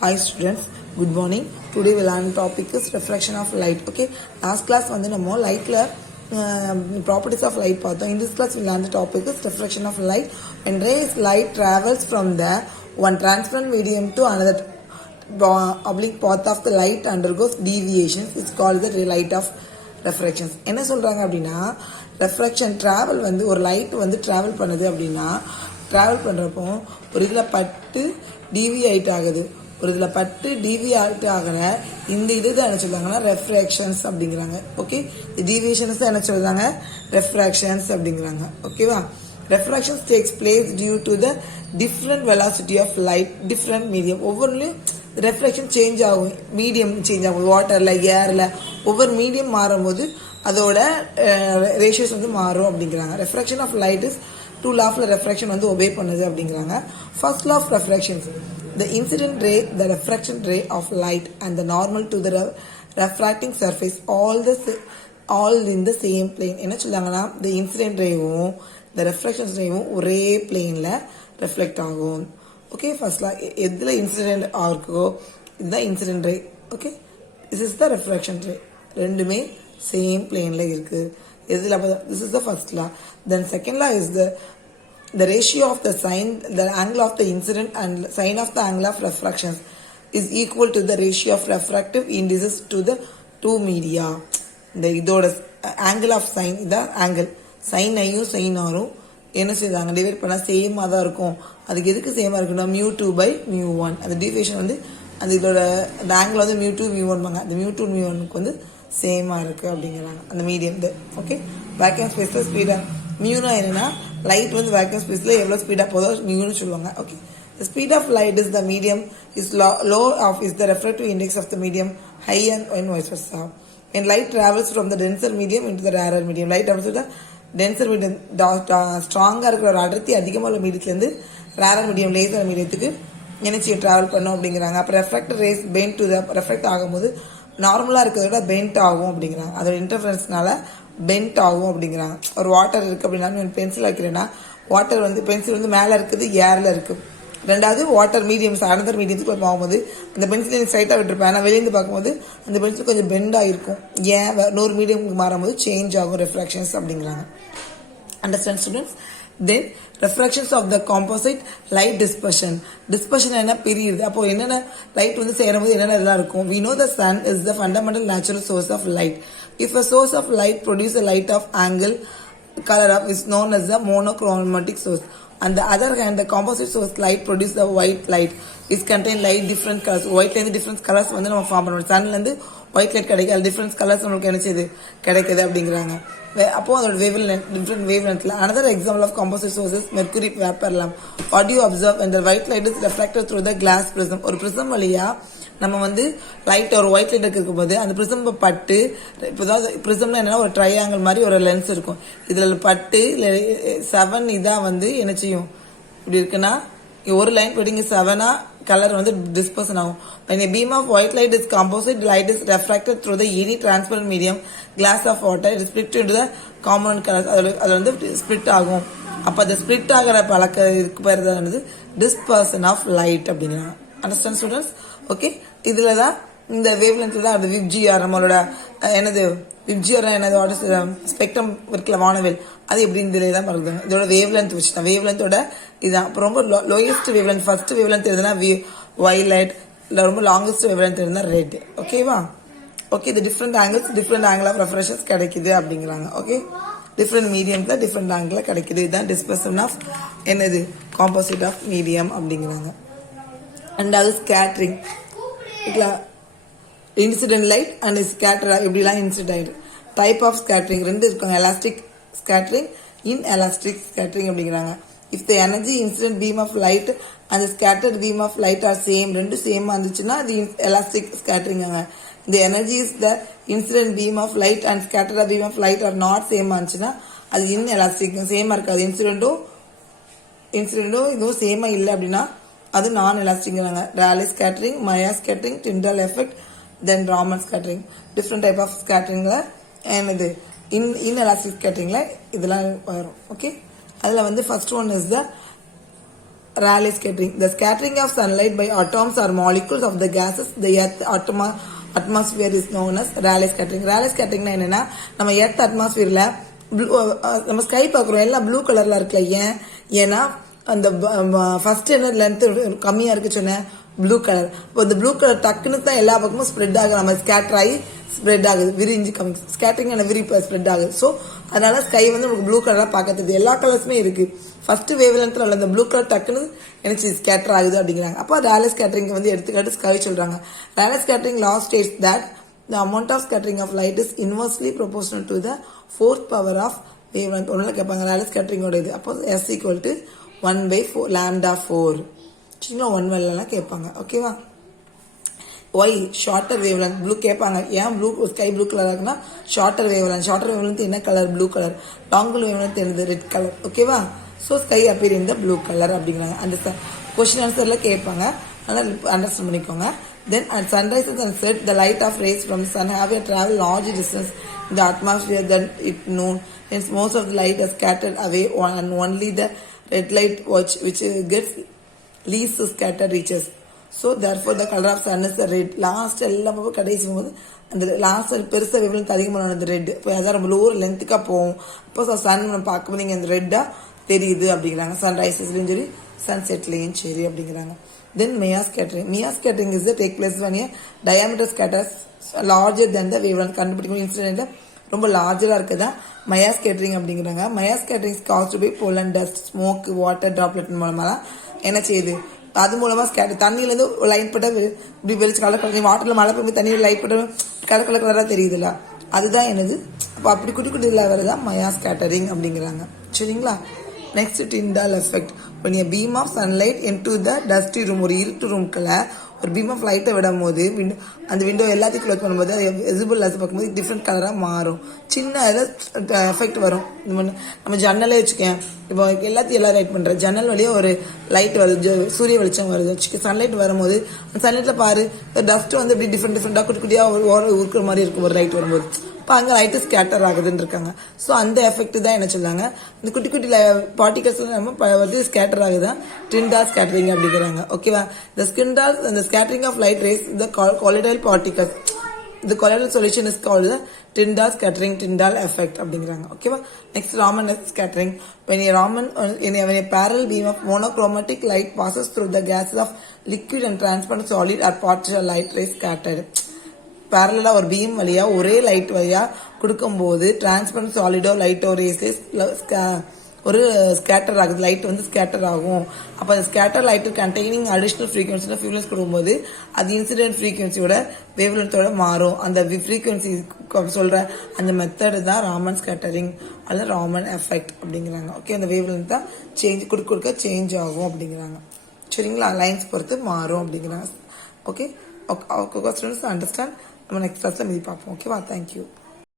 Hi students, good morning. Today we learn topic is reflection of light. Okay, last class வந்து நம்ம lightல properties of light பார்த்தோம். In this class we learn the topic is reflection of light. When rays light travels from the one transparent medium to another oblique path of the light undergoes deviations. It's called the light of refractions. என்ன சொல்றாங்க அப்படின்னா refraction travel வந்து ஒரு light வந்து travel பண்ணுது அப்படின்னா travel பண்றப்போ ஒரு இதுல பட்டு deviate ஆகுது. ஒரு இதில் பட்டு டிவியாட் ஆகிற இந்த இதுதான் என்ன சொல்றாங்கன்னா ரெஃப்ராக்ஷன்ஸ் அப்படிங்கிறாங்க. ஓகே, டிவியேஷன்ஸ் தான் என்ன சொல்றாங்க ரெஃப்ராக்ஷன்ஸ் அப்படிங்கிறாங்க. ஓகேவா, refractions takes place due to the different velocity of light different medium. ஒவ்வொன்றுலையும் ரெஃப்ராக்ஷன் சேஞ்ச் ஆகும், மீடியம் சேஞ்ச் ஆகும். வாட்டரில் ஏரில் ஒவ்வொரு மீடியம் மாறும்போது அதோட ரேஷியோஸ் வந்து மாறும் அப்படிங்கிறாங்க. Refraction of light is two law of refraction வந்து ஒபே பண்ணுது அப்படிங்கிறாங்க. First law of refractions, the incident ray, the refraction ray of light and the normal to the refracting surface all in the same plane. என்ன சொல்றாங்கன்னா the incident rayவும் the refraction rayவும் ஒரே planeல reflect ஆகும். Okay, ஃபர்ஸ்ட்ல எதுல incident ஆகுதோ இதுதான் incident ray. Okay, this is the refraction ray. ரெண்டுமே same பிளேன்ல இருக்கு. எதுல this is the first law. Then second law is the ratio of the sine, the angle of the incident and sine of the angle of refraction is equal to the ratio of refractive indices to the two media. இந்த இதோட angle of sine, இதான் angle sin ஐயும் sin ஆரும் என்ன செய்தாங்க divide பண்ணா சேமா தான் இருக்கும். அதுக்கு எதுக்கு சேமா இருக்குன்னா mu2 by mu1. அந்த டிவியேஷன் வந்து அந்த இதோட அந்த ஆங்கிள் வந்து mu2 mu1 பாங்க. அந்த mu2 mu1க்கு வந்து சேமா இருக்கு அப்படிங்கிறாங்க அந்த மீடியம். ஓகே, வேக்கம் ஸ்பேஸ்ல ஸ்பீடா மியூனா என்னன்னா லைட் வந்து வேக்கம் ஸ்பேஸ்ல எவ்வளவு ஸ்பீடா போதோ மியூன்னு சொல்லுவாங்க. Okay, the speed of light is the medium is low of is the refractive index of the medium high and vice versa. When light travels from the denser medium into the rarer medium, light travels to the denser medium ஸ்ட்ராங்கா இருக்கிற ஒரு அடர்த்தி அதிகமாக உள்ள மீடியத்துல இருந்து rarer medium laser மீடியத்துக்கு நினைச்சு travel பண்ணும் அப்படிங்கிறாங்க. அப்போ refractor rays bend to the refract ஆகும்போது நார்மலா இருக்கிறத விட பெண்ட் ஆகும் அப்படிங்கிறாங்க. அதோட இன்டர்ஃபரன்ஸ்னால பெண்ட் ஆகும் அப்படிங்கிறாங்க. ஒரு வாட்டர் இருக்கு அப்படின்னா பென்சில் வைக்கிறேன்னா வாட்டர் வந்து பென்சில் வந்து மேலே இருக்குது ஏர்ல இருக்கு. ரெண்டாவது வாட்டர் மீடியம்ஸ் அனதர் மீடியத்துக்கு போகும்போது அந்த பென்சில் ஸ்ட்ரைட்டாக விட்டுருப்பேன். ஆனால் வெளியிருந்து பார்க்கும்போது அந்த பென்சில் கொஞ்சம் பெண்ட் ஆகிருக்கும். ஏன் நூறு மீடியமுக்கு மாறும்போது சேஞ்ச் ஆகும் ரெஃப்ராக்ஷன்ஸ் அப்படிங்கிறாங்க. Understand students? Then refractions of the composite light dispersion. Dispersion என்ன பிரியுது. அப்போ என்னென்ன லைட் வந்து சேரும்போது என்னென்ன இதெல்லாம் இருக்கும். We know the sun is the fundamental natural source of light. If a source of light produce a light of angle color of is known as the monochromatic source. On the other hand, the composite source light produce the white light is contain light different colors. White ல இருந்து different colors வந்து நம்ம form பண்ணுவோம். சன்ல இருந்து white light கிடைக்காது, different colours நம்மளுக்கு என்ன செய்யுது கிடைக்குது அப்படிங்கிறாங்க. அப்போ அதோட வேவ் லென்த் டிஃப்ரெண்ட் வேவ் லென்த்ல. another example of composite sources mercury vapor lamp. what do you observe when the white light is reflected through the glass prism? ஒரு prism வழியா நம்ம வந்து லைட் ஒரு ஒயிட் லைட் இருக்கும்போது அந்த பிரிசம் பட்டு இப்போதாவது பிரிசம்ல என்னன்னா ஒரு ட்ரையாங்கிள் மாதிரி ஒரு லென்ஸ் இருக்கும். இதுல பட்டு 7 இதா வந்து என்ன செய்யும் இப்படி இருக்குன்னா ஒரு லைன் போயிட்டு 7ஆ கலர் வந்து டிஸ்பர்சன் ஆகும். when a beam of white light is composite light is refracted through the any transparent medium glass of water it is split into the component colors. அது வந்து ஸ்பிளிட் ஆகும். அப்ப அது ஸ்பிளிட் ஆகிற பழக்க இதுக்கு பேர் தான் என்னது டிஸ்பர்சன் ஆஃப் லைட் அப்படிங்கிறாங்க. Understand students? ஓகே, இதுலதான் இந்த வேவ் லென்த்ல தான் அது விப்ஜிஆர் நம்மளோட என்னது விப்ஜிஆர் என்னது ஸ்பெக்ட்ரம் இருக்குல்ல வானவில் அது எப்படி இதுல தான் வருதுங்க. இதோட வேவ் லென்த் வச்சுதான் வேவ் லென்த்தோட இதுதான். அப்போ ரொம்ப lowest wavelength first wavelength எதுனா வயலட், இல்லை ரொம்ப லாங்கஸ்ட் வேவ் லென்த் இருந்தா ரெட். ஓகேவா? ஓகே, இது different angles different angle of refractions கிடைக்குது அப்படிங்கிறாங்க. ஓகே, டிஃப்ரெண்ட் மீடியம்ல டிஃப்ரெண்ட் ஆங்கிள் கிடைக்குது. இதுதான் டிஸ்பர்சன் ஆஃப் என்னது காம்போசிட் ஆஃப் மீடியம் அப்படிங்கிறாங்க. ரெண்டாவது scattering, incident light and scatter எப்படிலாம் இன்சிடென்ட் ஆயிடு டைப் ஆஃப் ஸ்கேட்டரிங் ரெண்டு இருக்காங்க. எலாஸ்டிக் ஸ்கேட்டரிங், இன்எலாஸ்டிக் ஸ்கேட்டரிங் அப்படிங்கிறாங்க. If the energy incident beam of light and the scattered beam of light are same, ரெண்டு சேமா இருந்துச்சுன்னா அது elastic scattering. the energy is the incident beam of light and scattered beam of light are not same இருந்துச்சுன்னா அது inelastic. சேமா இருக்காது. இன்சிடென்ட்டும் இதுவும் சேமா இல்லை அப்படின்னா அது நான் எலாஸ்டிக்ங்கிறாங்க. Rayleigh scattering, Mie scattering, Tyndall effect, then Raman scattering. Different type of ஸ்கேட்டரிங்ல என்னது இன்எலாஸ்டிக் ஸ்கேட்டரிங்ல இதெல்லாம் வரும். ஓகே, அதுல வந்து first one is the Rayleigh scattering. The scattering of sunlight by atoms or molecules of the gases the earth atmosphere is known as Rayleigh scattering. Rayleigh scattering என்னன்னா நம்ம earth அட்மாஸ்பியர்ல நம்ம ஸ்கை பார்க்குறோம் எல்லாம் ப்ளூ கலர்ல இருக்குல்ல ஏன்னா அந்த ஃபர்ஸ்ட் என்ன லென்த் கம்மியா இருக்கு சொன்னேன் ப்ளூ கலர். இப்போ இந்த ப்ளூ கலர் டக்குன்னு தான் எல்லா பக்கமும் ஸ்ப்ரெட் ஆகுது, நம்ம ஸ்கேட்டர் ஆகி ஸ்ப்ரெட் ஆகுது, விரிஞ்சு கம்மி ஸ்கேட்டரிங் விரி ஸ்ப்ரெட் ஆகுது. ஸோ அதனால ஸ்கை வந்து உங்களுக்கு ப்ளூ கலராக பார்க்க தெரியுது. எல்லா கலர்ஸுமே இருக்கு. ஃபர்ஸ்ட் வேவ் லென்த்ல உள்ள இந்த ப்ளூ கலர் டக்குன்னு எனக்கு ஸ்கேட்டர் ஆகுது அப்படிங்கிறாங்க. அப்போ ரேலே ஸ்கேட்டரிங் வந்து எடுத்துக்காட்டு ஸ்கை சொல்றாங்க. Rayleigh scattering law states that the amount of scattering of light is inversely proportional to the fourth power of wavelength. ஒன்றுல கேட்பாங்க ரேலே ஸ்கேட்டரிங்கோட இது. அப்போ S equal to 1/4 lambda 4 சரிங்களா. 1 வெல்லாம் கேட்பாங்க. ஓகேவா. ஒய் ஷார்ட்டர் வேவ்லென்த் ப்ளூ கேட்பாங்க. ஏன் ப்ளூ ஸ்கை ப்ளூ கலர் இருக்குன்னா ஷார்ட்டர் வேவ்லென்த் என்ன colour blue colour, longer wavelength என்னது ரெட் கலர். ஓகேவா. So sky appear in the blue colour அப்படிங்கிறாங்க. அந்த கொஸ்டின் ஆன்சர்ல கேட்பாங்க, அதனால அண்டர்ஸ்டாண்ட் பண்ணிக்கோங்க. Then at sunrise and sunset, the light of rays from the sun have traveled large distance in the atmosphere than it known. Hence, most of the light is scattered away, and only the red light which gets least scattered reaches. So, therefore, the color of sun is the red. Last எல்லாம் கடைசி போது அந்த last பெருசாக wavelength அதிகமான அந்த red இப்போ அதான் ரொம்ப லோ லென்த்துக்காக போகும். அப்போ சன் நம்ம பார்க்கும்போது நீங்கள் அந்த ரெட்டாக தெரியுது அப்படிங்கிறாங்க. சன்ரைசஸ்லையும் சரி சன்செட்லையும் சரி அப்படிங்கிறாங்க. Then Maya scattering. Maya scattering is the take place when a diameter scatters larger than the wavelength. கண்டுபிடிக்கும் இன்சிடென்ட்ல ரொம்ப லார்ஜரா இருக்குதா மயா ஸ்கேட்டரிங் அப்படிங்கிறாங்க. Mie scattering caused by pollen dust, smoke, water droplet மூலமா என்ன செய்யுது, அது மூலமா ஸ்கேட்டர் தண்ணியில இருந்து லைட் பட்ட இப்படி வெளிச்சு கலர் கலர் வாட்டர்ல மழை பெய்யும் தண்ணியில் லைட் பட்ட கலர் கலர் கலரா தெரியுதுல்ல அதுதான் என்னது. அப்போ அப்படி குட்டி குட்டி வருதான் மயா ஸ்கேட்டரிங் அப்படிங்கிறாங்க. சரிங்களா. Next, Tyndall effect. When a beam of sunlight into the dusty room ஒரு இருட்டு ரூம்குள்ள ஒரு பீம் ஆஃப் லைட்டை விடும் போது அந்த விண்டோ எல்லாத்தையும் க்ளோஸ் பண்ணும்போது அது விசிபிள் லெஸ் பார்க்கும்போது டிஃப்ரெண்ட் கலராக மாறும். சின்ன எஃபெக்ட் வரும். நம்ம ஜன்னலே வச்சுக்கேன், இப்போ எல்லாத்தையும் எல்லாம் லைட் பண்ணுறேன், ஜன்னல் வழியாக ஒரு லைட் வருது, சூரிய வெளிச்சம் வருது வச்சுக்க, சன்லைட் வரும்போது அந்த சன்லைட்டில் பாரு டஸ்ட் வந்து இப்படி டிஃப்ரெண்டாக குட்டி குட்டியாக இருக்கிற மாதிரி இருக்கும் ஒரு லைட் வரும்போது. இப்போ அங்கே லைட்டு ஸ்கேட்டர் ஆகுதுன்னு இருக்காங்க. ஸோ அந்த எஃபெக்ட் தான் என்ன சொல்றாங்க, இந்த குட்டி குட்டி பார்ட்டிகல்ஸ் நம்ம வந்து ஸ்கேட்டர் ஆகுதான் டிண்டால் ஸ்கேட்டரிங் அப்படிங்கிறாங்க. ஓகேவா. இந்த ஸ்கேட்டரிங் ஆஃப் லைட் ரேஸ் இந்த கொலிடால் particles. The colloidal solution is called the Tyndall scattering, Tyndall effect அப்படிங்கிறாங்க. ஓகேவா. Next Raman scattering. When a parallel beam of monochromatic light passes through the gases of liquid and transparent solid or partial light rays scattered. பேரலா ஒரு beam வழியா ஒரே light வழியா கொடுக்கும்போது transparent சாலிடோ லைட்டோ race ஒரு scatter ஆகுது, light வந்து ஸ்கேட்டர் ஆகும். அப்போ அந்த ஸ்கேட்டர் லைட் கண்டெய்னிங் அடிஷனல் ஃப்ரீக்வன்சியில் ஃபியூலன்ஸ் கொடுக்கும்போது அது இன்சிடென்ட் ஃப்ரீக்வன்சியோட வேவ்லென்த்தோட மாறும். அந்த ஃப்ரீக்வன்சி சொல்ற அந்த மெத்தடு தான் ராமன் ஸ்கேட்டரிங் அல்லது ராமன் எஃபெக்ட் அப்படிங்கிறாங்க. ஓகே. அந்த வேவ்லென்த் தான் சேஞ்ச் கொடுக்க சேஞ்ச் ஆகும் அப்படிங்கிறாங்க. சரிங்களா. லைன்ஸ் பொறுத்து மாறும் அப்படிங்கிறாங்க. ஓகே. Students understand. நம்ம நெக்ஸ்ட் கிளாஸ்ல மீதி பார்ப்போம். ஓகேவா. தேங்க்யூ.